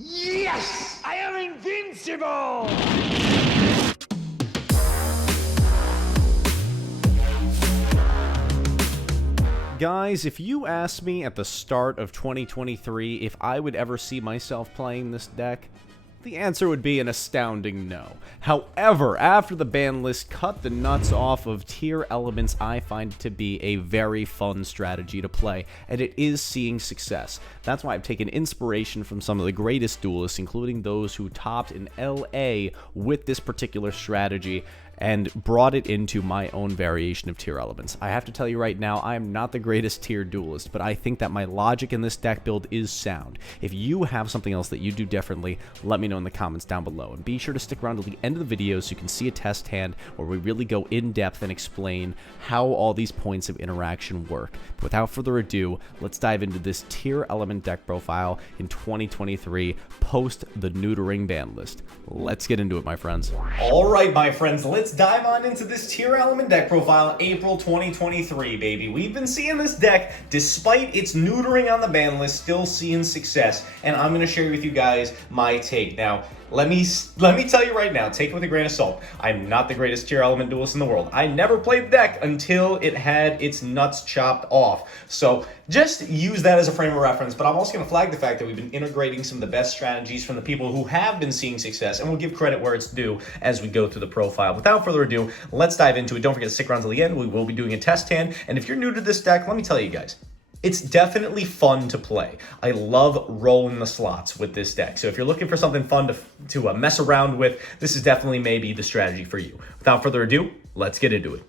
Yes! I am invincible! Guys, if you asked me at the start of 2023 if I would ever see myself playing this deck, the answer would be an astounding no. However, after the ban list cut the nuts off of Tearlaments, I find it to be a very fun strategy to play, and it is seeing success. That's why I've taken inspiration from some of the greatest duelists, including those who topped in LA with this particular strategy, and brought it into my own variation of Tearlaments. I have to tell you right now, I am not the greatest tier duelist, but I think that my logic in this deck build is sound. If you have something else that you do differently, let me know in the comments down below, and be sure to stick around to the end of the video so you can see a test hand where we really go in depth and explain how all these points of interaction work. But without further ado, let's dive into this Tearlaments deck profile in 2023 post the neutering ban list. Let's get into it, my friends. Alright, my friends, let's dive on into this Tearlaments deck profile April 2023, baby. We've been seeing this deck, despite its neutering on the ban list, still seeing success, and I'm going to share with you guys my take. Now, let me tell you right now, take it with a grain of salt. I'm not the greatest Tearlaments duelist in the world. I never played the deck until it had its nuts chopped off. So just use that as a frame of reference, but I'm also going to flag the fact that we've been integrating some of the best strategies from the people who have been seeing success, and we'll give credit where it's due as we go through the profile. Without further ado, let's dive into it. Don't forget to stick around till the end. We will be doing a test hand, and if you're new to this deck, let me tell you guys, it's definitely fun to play. I love rolling the slots with this deck. So if you're looking for something fun to mess around with, this is definitely maybe the strategy for you. Without further ado, let's get into it.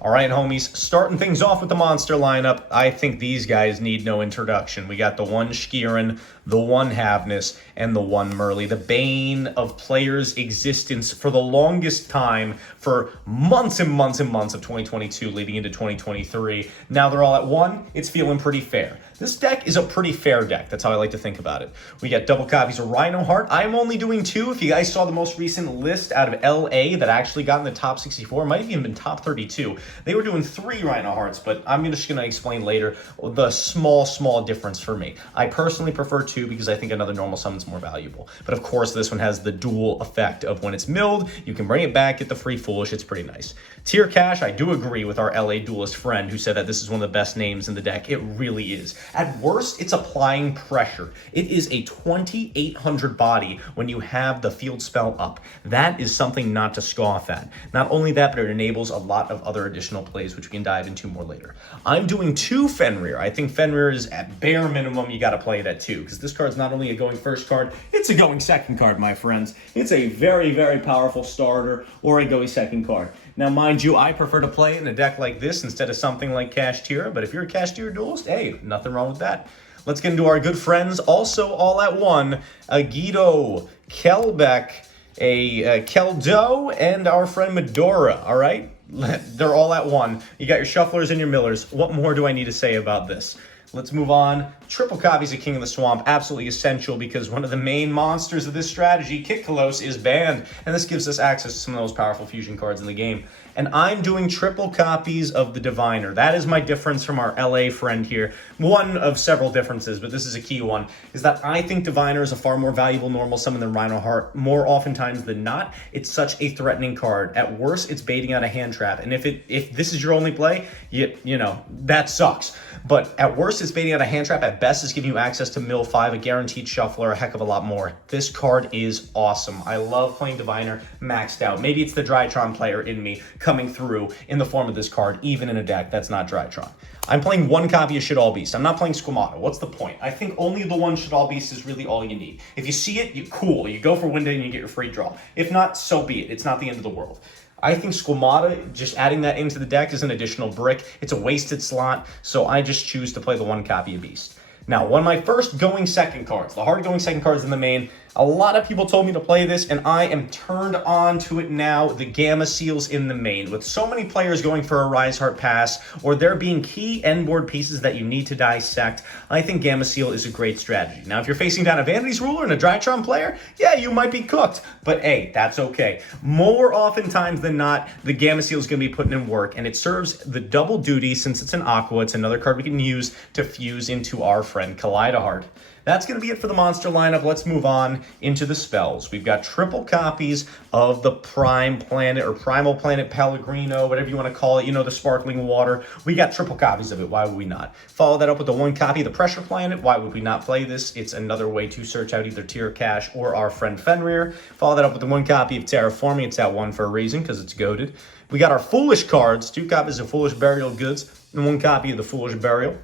All right, homies, starting things off with the monster lineup. I think these guys need no introduction. We got the one Skirin, the one Havnus, and the one Merly. The bane of players' existence for the longest time, for months and months and months of 2022 leading into 2023. Now they're all at one. It's feeling pretty fair. This deck is a pretty fair deck. That's how I like to think about it. We got double copies of Rhino Heart. I'm only doing 2. If you guys saw the most recent list out of LA that actually got in the top 64, might have even been top 32. They were doing 3 Rhino Hearts, but I'm just going to explain later the small difference for me. I personally prefer 2 because I think another normal summon's more valuable. But of course, this one has the dual effect of when it's milled, you can bring it back, get the free Foolish. It's pretty nice. Tier Cash, I do agree with our LA duelist friend who said that this is one of the best names in the deck. It really is. At worst, it's applying pressure. It is a 2800 body when you have the field spell up. That is something not to scoff at. Not only that, but it enables a lot of other additional plays, which we can dive into more later. I'm doing 2 Fenrir. I think Fenrir is at bare minimum, you got to play it at 2, because this card's not only a going first card, it's a going second card, my friends. It's a very powerful starter or a going second card. Now, mind you, I prefer to play it in a deck like this instead of something like Kashtira, but if you're a Kashtira duelist, hey, nothing wrong with that. Let's get into our good friends, also all at one, a YuGiOh, Kelbeck, a Keldo, and our friend Medora, all right? They're all at one. You got your shufflers and your millers. What more do I need to say about this? Let's move on. Triple copies of King of the Swamp, absolutely essential because one of the main monsters of this strategy, Kitkalos, is banned, and this gives us access to some of those powerful fusion cards in the game. And I'm doing triple copies of the Diviner. That is my difference from our LA friend here. One of several differences, but this is a key one, is that I think Diviner is a far more valuable normal summon than Rhino Heart. More oftentimes than not, it's such a threatening card. At worst, it's baiting out a hand trap, and if this is your only play, you know, that sucks. But at worst, it's baiting out a hand trap. At best, it's giving you access to Mill 5, a guaranteed shuffler, a heck of a lot more. This card is awesome. I love playing Diviner maxed out. Maybe it's the Drytron player in me coming through in the form of this card, even in a deck that's not Drytron. I'm playing 1 copy of Shaddoll Beast. I'm not playing Squamata. What's the point? I think only the one Shaddoll Beast is really all you need. If you see it, cool. You go for Window and you get your free draw. If not, so be it. It's not the end of the world. I think Squamata, just adding that into the deck is an additional brick. It's a wasted slot, so I just choose to play the 1 copy of Beast. Now, one of my first going second cards, the hard going second cards in the main, a lot of people told me to play this, and I am turned on to it now, the Gamma Seals in the main. With so many players going for a Rise Heart pass, or there being key end board pieces that you need to dissect, I think Gamma Seal is a great strategy. Now, if you're facing down a Vanity's Ruler and a Drytron player, yeah, you might be cooked, but hey, that's okay. More oftentimes than not, the Gamma Seal is going to be putting in work, and it serves the double duty since it's an Aqua. It's another card we can use to fuse into our friend Kaleidoheart. That's going to be it for the monster lineup. Let's move on into the spells. We've got triple copies of the Prime Planet or Primal Planet Pellegrino, whatever you want to call it, you know, the sparkling water. We got triple copies of it. Why would we not? Follow that up with the one copy of the Pressure Planet. Why would we not play this? It's another way to search out either Tier Cash or our friend Fenrir. Follow that up with the one copy of Terraforming. It's at 1 for a reason, because it's goated. We got our Foolish cards, 2 copies of Foolish Burial Goods, and 1 copy of the Foolish Burial.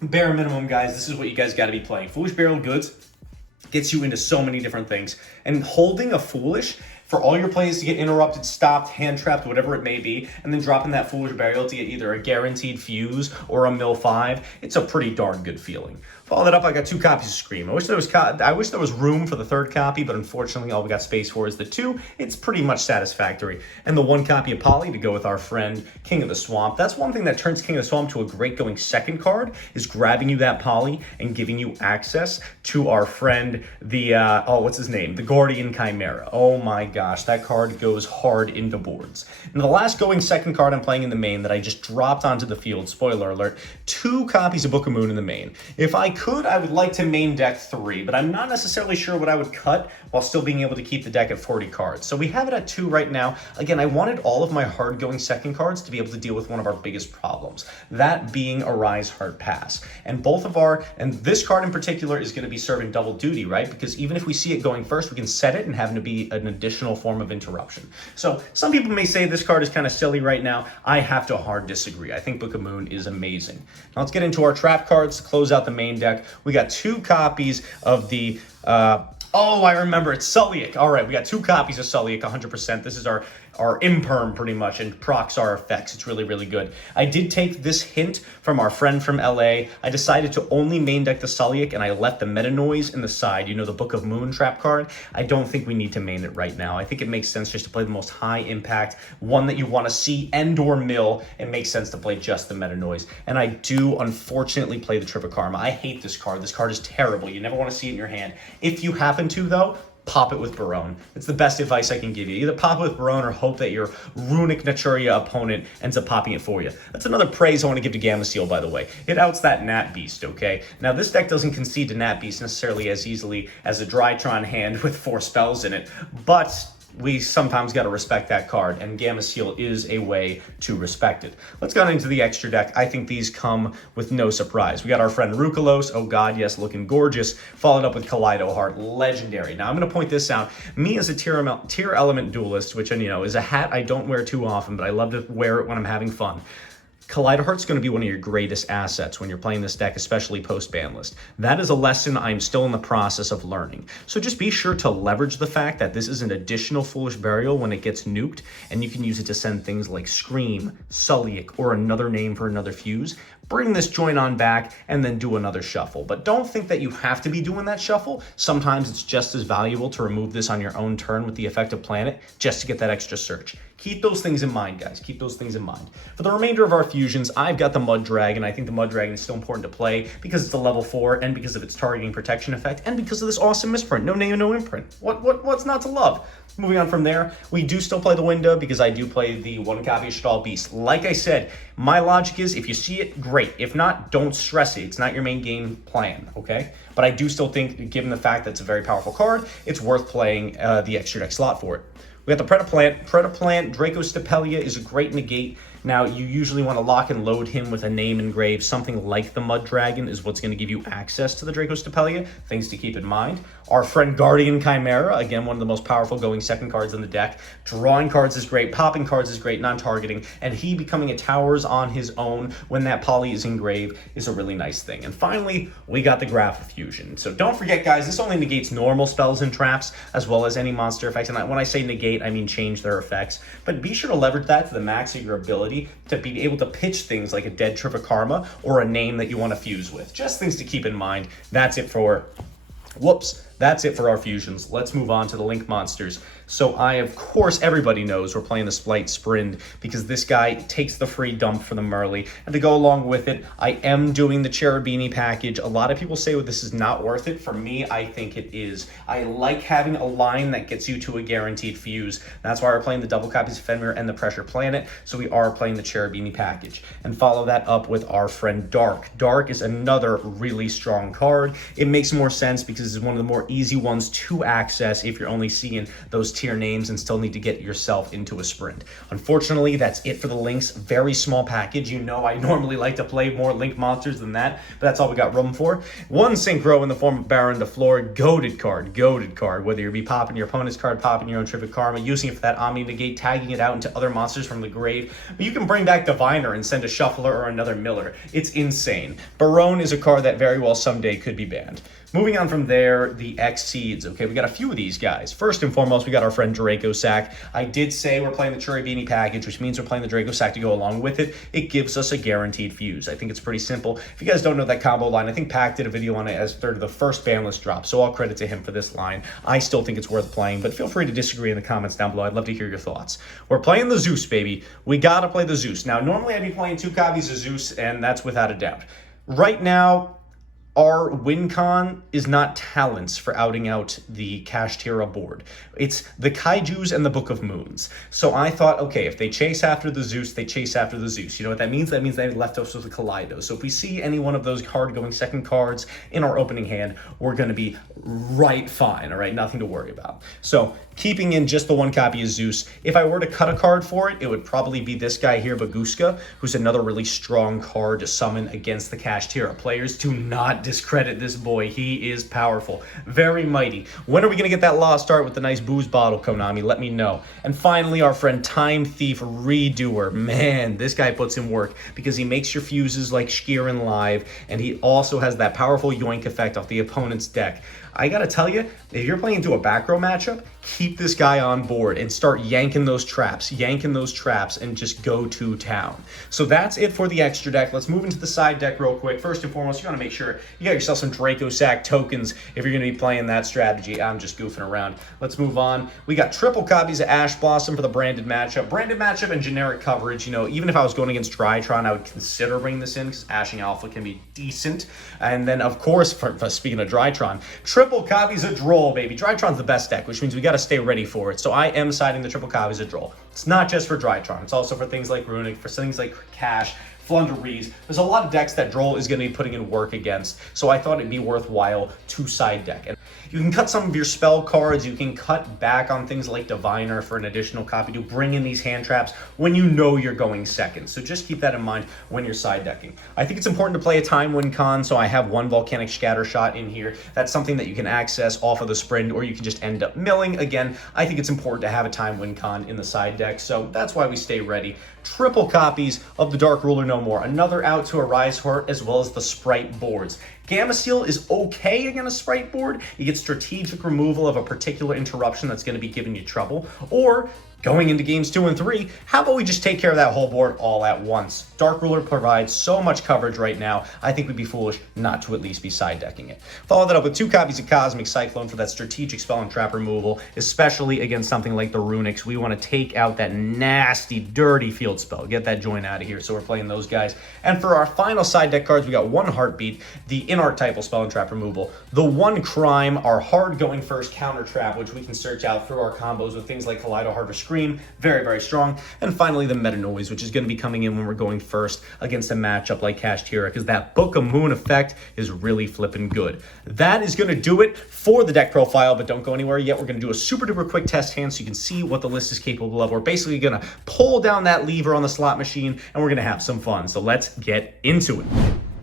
Bare minimum, guys, this is what you guys got to be playing. Foolish Burial Goods gets you into so many different things. And holding a Foolish for all your plays to get interrupted, stopped, hand-trapped, whatever it may be, and then dropping that Foolish Burial to get either a guaranteed fuse or a mill 5, it's a pretty darn good feeling. Follow that up, I got 2 copies of Scream. I wish there was room for the 3rd copy, but unfortunately all we got space for is the 2. It's pretty much satisfactory. And the 1 copy of Polly to go with our friend King of the Swamp. That's one thing that turns King of the Swamp to a great going 2nd card, is grabbing you that Polly and giving you access to our friend, the, what's his name? The Guardian Chimera. Oh my gosh, that card goes hard into boards. And the last going 2nd card I'm playing in the main that I just dropped onto the field, spoiler alert, 2 copies of Book of Moon in the main. If I could, I would like to main deck 3, but I'm not necessarily sure what I would cut while still being able to keep the deck at 40 cards. So we have it at 2 right now. Again, I wanted all of my hard going 2nd cards to be able to deal with one of our biggest problems, that being Arise Hard Pass. And this card in particular is going to be serving double duty, right? Because even if we see it going first, we can set it and have it be an additional form of interruption. So some people may say this card is kind of silly right now. I have to hard disagree. I think Book of Moon is amazing. Now let's get into our trap cards to close out the main deck. We got 2 copies of the, I remember, it's Sulliek. All right, we got 2 copies of Sulliek, 100%. This is our imperm pretty much, and procs our effects. It's really, really good. I did take this hint from our friend from LA. I decided to only main deck the Sulliek, and I left the Meta Noise in the side. You know, the Book of Moon trap card. I don't think we need to main it right now. I think it makes sense just to play the most high impact, one that you want to see and or mill. It makes sense to play just the Meta Noise. And I do, unfortunately, play the Trip of Karma. I hate this card. This card is terrible. You never want to see it in your hand. If you happen to, though, pop it with Barone. It's the best advice I can give you. Either pop it with Barone or hope that your Runic Naturia opponent ends up popping it for you. That's another praise I want to give to Gamma Seal, by the way. It outs that Nat Beast, okay? Now, this deck doesn't concede to Nat Beast necessarily as easily as a Drytron hand with 4 spells in it, but we sometimes got to respect that card, and Gamma Seal is a way to respect it. Let's go into the extra deck. I think these come with no surprise. We got our friend Rukalos. Oh god, yes, looking gorgeous. Followed up with Kaleidoheart. Legendary. Now, I'm going to point this out. Me as a tier element duelist, which, you know, is a hat I don't wear too often, but I love to wear it when I'm having fun. Kaleidoheart's going to be one of your greatest assets when you're playing this deck, especially post-ban list. That is a lesson I'm still in the process of learning. So just be sure to leverage the fact that this is an additional Foolish Burial when it gets nuked, and you can use it to send things like Scream, Sulliek, or another name for another fuse. Bring this joint on back and then do another shuffle. But don't think that you have to be doing that shuffle. Sometimes it's just as valuable to remove this on your own turn with the effective planet just to get that extra search. Keep those things in mind, guys. Keep those things in mind. For the remainder of our fusions, I've got the Mud Dragon. I think the Mud Dragon is still important to play because it's a level 4 and because of its targeting protection effect and because of this awesome misprint. No name, no imprint. What's not to love? Moving on from there, we do still play the window because I do play the 1 copy of Shadal Beast. Like I said, my logic is if you see it, great. If not, don't stress it. It's not your main game plan, okay? But I do still think, given the fact that it's a very powerful card, it's worth playing the extra deck slot for it. We got the Predaplant. Predaplant, Dracostapelia is a great negate. Now, you usually want to lock and load him with a name engraved. Something like the Mud Dragon is what's going to give you access to the Dracostapelia. Things to keep in mind. Our friend Guardian Chimera, again, one of the most powerful going 2nd cards in the deck. Drawing cards is great. Popping cards is great. Non-targeting. And he becoming a towers on his own when that poly is engraved is a really nice thing. And finally, we got the Graph Fusion. So don't forget, guys, this only negates normal spells and traps as well as any monster effects. And when I say negate, I mean change their effects. But be sure to leverage that to the max of your ability to be able to pitch things like a dead Trip of Karma or a name that you want to fuse with. Just things to keep in mind. That's it for our fusions. Let's move on to the Link monsters. So of course, everybody knows we're playing the Splight Sprint because this guy takes the free dump for the Merly. And to go along with it, I am doing the Cherubini package. A lot of people say, well, this is not worth it. For me, I think it is. I like having a line that gets you to a guaranteed fuse. That's why we're playing the double copies of Fenrir and the Pressure Planet. So we are playing the Cherubini package. And follow that up with our friend Dark. Dark is another really strong card. It makes more sense because it's one of the more easy ones to access if you're only seeing those tier names and still need to get yourself into a sprint. Unfortunately, that's it for the links. Very small package. You know I normally like to play more link monsters than that, but that's all we got room for. One synchro in the form of Baron de Floor. Goated card. Whether you be popping your opponent's card, popping your own Terrific Karma, using it for that Omni Negate, tagging it out into other monsters from the grave. But you can bring back Diviner and send a Shuffler or another Miller. It's insane. Barone is a card that very well someday could be banned. Moving on from there, the Exceeds. Okay, we got a few of these guys. First and foremost, we got our friend Draco Sack. I did say we're playing the Cherubini package, which means we're playing the Draco Sack to go along with it. It gives us a guaranteed fuse. I think it's pretty simple. If you guys don't know that combo line, I think Pac did a video on it as third of the first banless drop, so all credit to him for this line. I still think it's worth playing, but feel free to disagree in the comments down below. I'd love to hear your thoughts. We're playing the Zeus, baby. We gotta play the Zeus. Now, normally I'd be playing 2 copies of Zeus, and that's without a doubt. Right now, our win con is not talents for outing out the Kashtira board. It's the Kaijus and the Book of Moons. So I thought, okay, if they chase after the Zeus, they chase after the Zeus. You know what that means? That means they left us with a Kaleido. So if we see any one of those hard-going second cards in our opening hand, we're going to be right fine, all right? Nothing to worry about. So keeping in just the 1 copy of Zeus, if I were to cut a card for it, it would probably be this guy here, Baguska, who's another really strong card to summon against the Kashtira. Players do not discredit this boy. He is powerful. Very mighty. When are we going to get that lost art with the nice booze bottle, Konami? Let me know. And finally, our friend Time Thief Redoer. Man, this guy puts in work because he makes your fuses like Skirin live, and he also has that powerful yoink effect off the opponent's deck. I gotta tell you, if you're playing into a back row matchup, keep this guy on board and start yanking those traps, and just go to town. So that's it for the extra deck. Let's move into the side deck real quick. First and foremost, you want to make sure you got yourself some Draco Sack tokens if you're going to be playing that strategy. I'm just goofing around. Let's move on. We got triple copies of Ash Blossom for the branded matchup. Branded matchup and generic coverage. You know, even if I was going against Drytron, I would consider bringing this in because Ashing Alpha can be decent. And then, of course, for speaking of Drytron, triple copies of Droll, baby. Drytron's the best deck, which means we got to stay ready for it. So I am siding the triple copies of Droll. It's not just for Drytron. It's also for things like Runic, for things like Cash, Flunderees. There's a lot of decks that Droll is going to be putting in work against, so I thought it'd be worthwhile to side deck. And you can cut some of your spell cards, you can cut back on things like Diviner for an additional copy to bring in these hand traps when you know you're going second. So just keep that in mind when you're side decking. I think it's important to play a time win con, so I have 1 Volcanic Scatter Shot in here. That's something that you can access off of the sprint, or you can just end up milling. Again, I think it's important to have a time win con in the side deck, so that's why we stay ready. Triple copies of the Dark Ruler No More, another out to a Rise Heart, as well as the Sprite boards. Gamma Seal is okay against a Sprite board. You get strategic removal of a particular interruption that's going to be giving you trouble, or going into games 2 and 3, how about we just take care of that whole board all at once? Dark Ruler provides so much coverage right now, I think we'd be foolish not to at least be side decking it. Follow that up with 2 copies of Cosmic Cyclone for that strategic spell and trap removal, especially against something like the Runics. We want to take out that nasty, dirty field spell. Get that joint out of here, so we're playing those guys. And for our final side deck cards, we got 1 Heartbeat, the inarchetypal spell and trap removal, the 1 Crime, our hard going first counter trap, which we can search out through our combos with things like Kaleido Harvest Scream, very, very strong. And finally, the Meta Noise, which is going to be coming in when we're going first against a matchup like Kashtira, because that Book of Moon effect is really flipping good. That is going to do it for the deck profile, but don't go anywhere yet. We're going to do a super duper quick test hand so you can see what the list is capable of. We're basically going to pull down that lever on the slot machine, and we're going to have some fun. So let's get into it.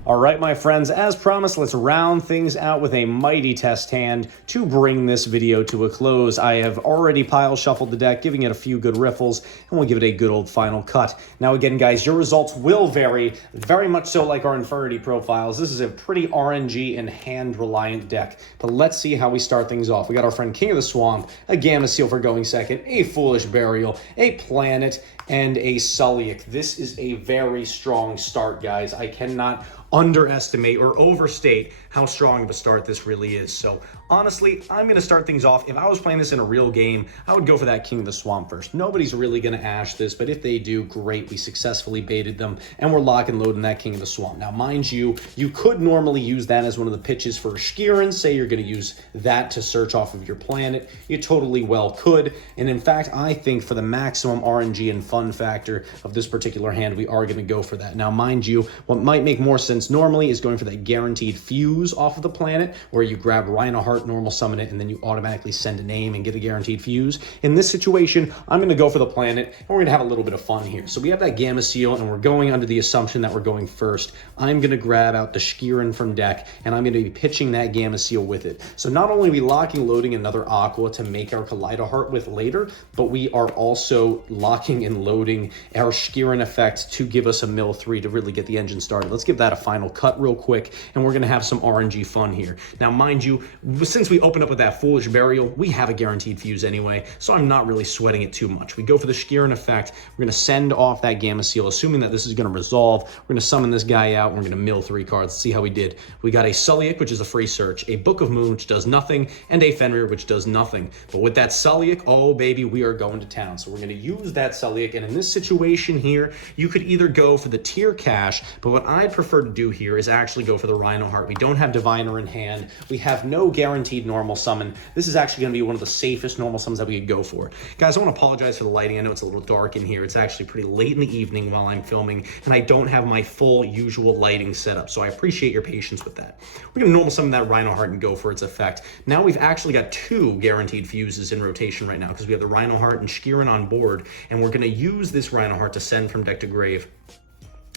All right, my friends, as promised, let's round things out with a mighty test hand to bring this video to a close. I have already pile shuffled the deck, giving it a few good riffles, and we'll give it a good old final cut. Now, again, guys, your results will vary, very much so like our Infernity profiles. This is a pretty RNG and hand-reliant deck, but let's see how we start things off. We got our friend King of the Swamp, a Gamma Seal for going second, a Foolish Burial, a Planet, and a Sulliek. This is a very strong start, guys. I cannot underestimate or overstate how strong of a start this really is. So honestly, I'm going to start things off. If I was playing this in a real game, I would go for that King of the Swamp first. Nobody's really going to ash this, but if they do, great. We successfully baited them, and we're lock and loading that King of the Swamp. Now, mind you, you could normally use that as one of the pitches for Skirin. Say you're going to use that to search off of your planet. You totally well could. And in fact, I think for the maximum RNG and fun factor of this particular hand, we are going to go for that. Now, mind you, what might make more sense normally is going for that guaranteed fuse off of the planet, where you grab Rhino Heart, normal summon it, and then you automatically send a name and get a guaranteed fuse. In this situation, I'm going to go for the planet, and we're going to have a little bit of fun here. So we have that Gamma Seal, and we're going under the assumption that we're going first. I'm going to grab out the Skirin from deck, and I'm going to be pitching that Gamma Seal with it. So not only are we locking, loading another Aqua to make our Kaleido Heart with later, but we are also locking and loading our Skirin effect to give us a mill 3 to really get the engine started. Let's give that a final cut real quick, and we're going to have some RNG fun here. Now, mind you, since we opened up with that Foolish Burial, we have a guaranteed fuse anyway, so I'm not really sweating it too much. We go for the Skirin effect. We're going to send off that Gamma Seal, assuming that this is going to resolve. We're going to summon this guy out, and we're going to mill 3 cards. Let's see how we did. We got a Sulliek, which is a free search, a Book of Moon, which does nothing, and a Fenrir, which does nothing. But with that Sulliek, oh baby, we are going to town. So we're going to use that Sulliek, and in this situation here, you could either go for the tier cash, but what I'd prefer to do here is actually go for the Rhino Heart. We don't have Diviner in hand. We have no guaranteed normal summon. This is actually going to be one of the safest normal summons that we could go for. Guys, I want to apologize for the lighting. I know it's a little dark in here. It's actually pretty late in the evening while I'm filming, and I don't have my full usual lighting set up, so I appreciate your patience with that. We're going to normal summon that Rhino Heart and go for its effect. Now we've actually got 2 guaranteed fuses in rotation right now because we have the Rhino Heart and Skirin on board, and we're going to use this Rhino Heart to send from deck to grave.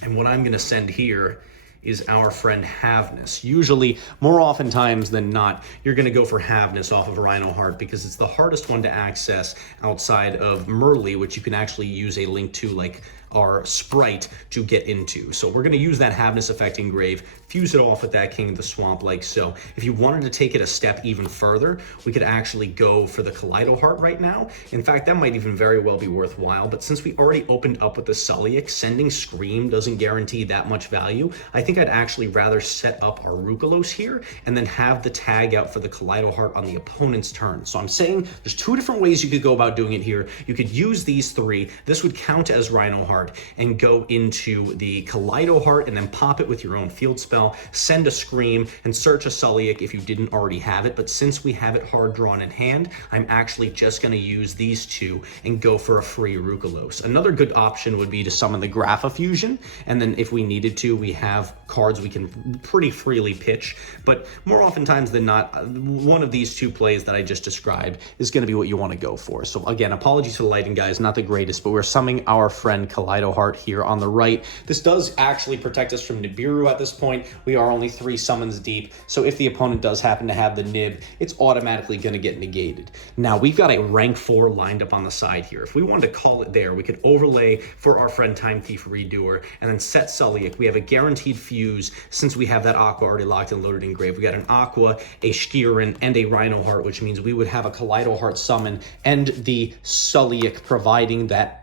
And what I'm going to send here is our friend Havness. Usually, more oftentimes than not, you're going to go for Havness off of Rhino Heart because it's the hardest one to access outside of Merly, which you can actually use a link to, like our Sprite, to get into. So we're going to use that Havness effect in grave, fuse it off with that King of the Swamp like so. If you wanted to take it a step even further, we could actually go for the Kaleido Heart right now. In fact, that might even very well be worthwhile, but since we already opened up with the Sulliek, sending Scream doesn't guarantee that much value. I think I'd actually rather set up our Rukalos here and then have the tag out for the Kaleido Heart on the opponent's turn. So I'm saying there's 2 different ways you could go about doing it here. You could use these 3. This would count as Rhino Heart and go into the Kaleido Heart and then pop it with your own field spell, send a Scream, and search a Sulliek if you didn't already have it. But since we have it hard drawn in hand, I'm actually just going to use these 2 and go for a free Rukalos. Another good option would be to summon the Grapha Fusion, and then if we needed to, we have cards we can pretty freely pitch. But more oftentimes than not, one of these 2 plays that I just described is going to be what you want to go for. So again, apologies for the lighting, guys, not the greatest, but we're summoning our friend Kaleido Heart here on the right. This does actually protect us from Nibiru at this point. We are only 3 summons deep, so if the opponent does happen to have the Nib, it's automatically going to get negated. Now, we've got a rank 4 lined up on the side here. If we wanted to call it there, we could overlay for our friend Time Thief Redoer and then set Sulliek. We have a guaranteed fuse since we have that Aqua already locked and loaded in grave. We got an Aqua, a Skirin, and a Rhino Heart, which means we would have a Kaleido Heart summon and the Sulliek providing that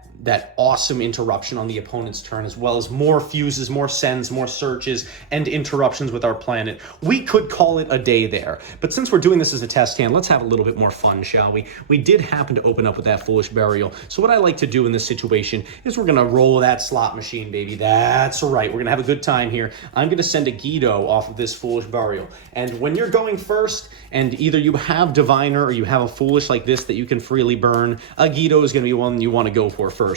awesome interruption on the opponent's turn, as well as more fuses, more sends, more searches, and interruptions with our planet. We could call it a day there, but since we're doing this as a test hand, let's have a little bit more fun, shall we? We did happen to open up with that Foolish Burial, so what I like to do in this situation is we're gonna roll that slot machine, baby. That's right, we're gonna have a good time here. I'm gonna send a YuGiOh off of this Foolish Burial, and when you're going first, and either you have Diviner or you have a Foolish like this that you can freely burn, a YuGiOh is gonna be one you wanna go for first,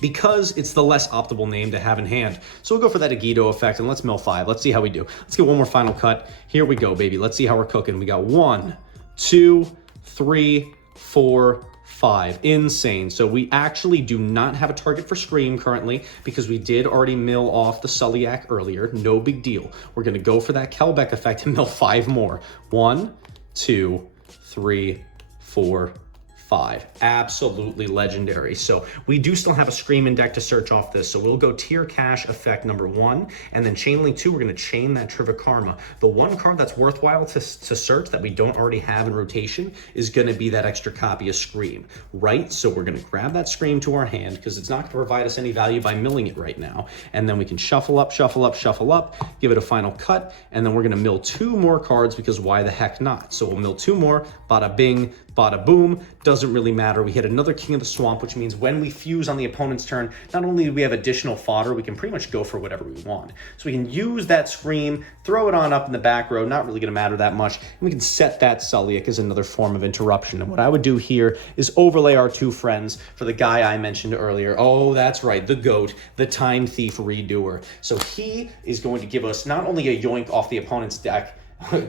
because it's the less optimal name to have in hand. So we'll go for that YuGiOh effect, and let's mill 5. Let's see how we do. Let's get one more final cut. Here we go, baby. Let's see how we're cooking. We got 1, 2, 3, 4, 5. Insane. So we actually do not have a target for Scream currently because we did already mill off the Sulliek earlier. No big deal. We're going to go for that Kelbeck effect and mill 5 more. 1, 2, 3, 4, 5. Absolutely legendary. So we do still have a Scream in deck to search off this. So we'll go Tier Cash effect number 1, and then Chain Link 2, we're going to chain that Triva Karma. The one card that's worthwhile to search that we don't already have in rotation is going to be that extra copy of Scream, right? So we're going to grab that Scream to our hand because it's not going to provide us any value by milling it right now. And then we can shuffle up, shuffle up, shuffle up, give it a final cut, and then we're going to mill 2 more cards because why the heck not? So we'll mill 2 more, bada bing, bada boom, doesn't really matter. We hit another King of the Swamp, which means when we fuse on the opponent's turn, not only do we have additional fodder, we can pretty much go for whatever we want. So we can use that Scream, throw it on up in the back row, not really going to matter that much, and we can set that Sulliek as another form of interruption. And what I would do here is overlay our 2 friends for the guy I mentioned earlier. Oh, that's right, the GOAT, the Time Thief Redoer. So he is going to give us not only a yoink off the opponent's deck,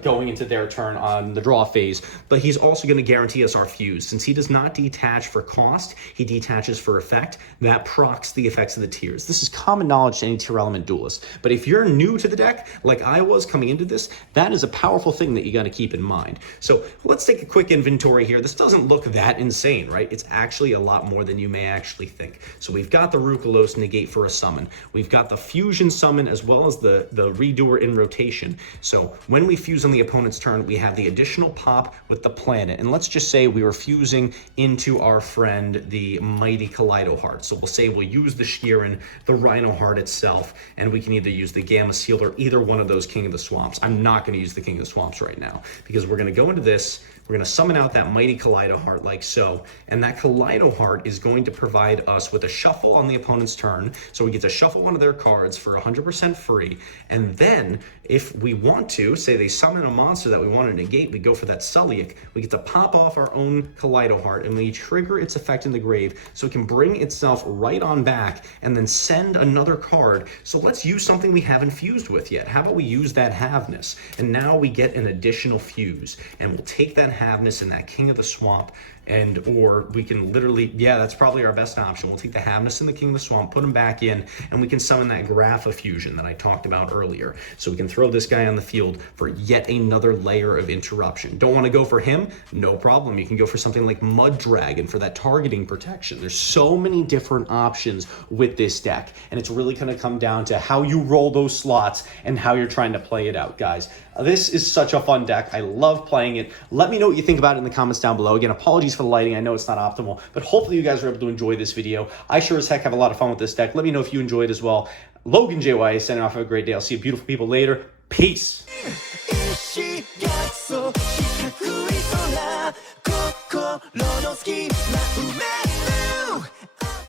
going into their turn on the draw phase, but he's also going to guarantee us our fuse. Since he does not detach for cost, he detaches for effect. That procs the effects of the tiers. This is common knowledge to any tier element duelist, but if you're new to the deck, like I was coming into this, that is a powerful thing that you got to keep in mind. So let's take a quick inventory here. This doesn't look that insane, right? It's actually a lot more than you may actually think. So we've got the Rukalos negate for a summon. We've got the fusion summon as well as the redoer in rotation. So when we fuse on the opponent's turn, we have the additional pop with the planet. And let's just say we were fusing into our friend, the mighty Kaleido Heart. So we'll say we'll use the Sheeran, the Rhino Heart itself, and we can either use the Gamma Seal or either one of those King of the Swamps. I'm not going to use the King of the Swamps right now because we're going to go into this. We're going to summon out that mighty Kaleido Heart like so, and that Kaleido Heart is going to provide us with a shuffle on the opponent's turn, so we get to shuffle one of their cards for 100% free, and then if we want to, say they summon a monster that we want to negate, we go for that Sulliek, we get to pop off our own Kaleido Heart, and we trigger its effect in the grave, so it can bring itself right on back, and then send another card. So let's use something we haven't fused with yet. How about we use that Havness, and now we get an additional fuse, and we'll take that Havness and that King of the Swamp, and or we can literally, yeah, that's probably our best option. We'll take the Havness and the King of the Swamp, put them back in, and we can summon that Grapha Fusion that I talked about earlier. So we can throw this guy on the field for yet another layer of interruption. Don't want to go for him? No problem. You can go for something like Mud Dragon for that targeting protection. There's so many different options with this deck, and it's really going to come down to how you roll those slots and how you're trying to play it out, guys. This is such a fun deck. I love playing it. Let me know what you think about it in the comments down below. Again, apologies for the lighting. I know it's not optimal, but hopefully you guys were able to enjoy this video. I sure as heck have a lot of fun with this deck. Let me know if you enjoyed as well. Logan JY signing off. Have a great day. I'll see you beautiful people later. Peace.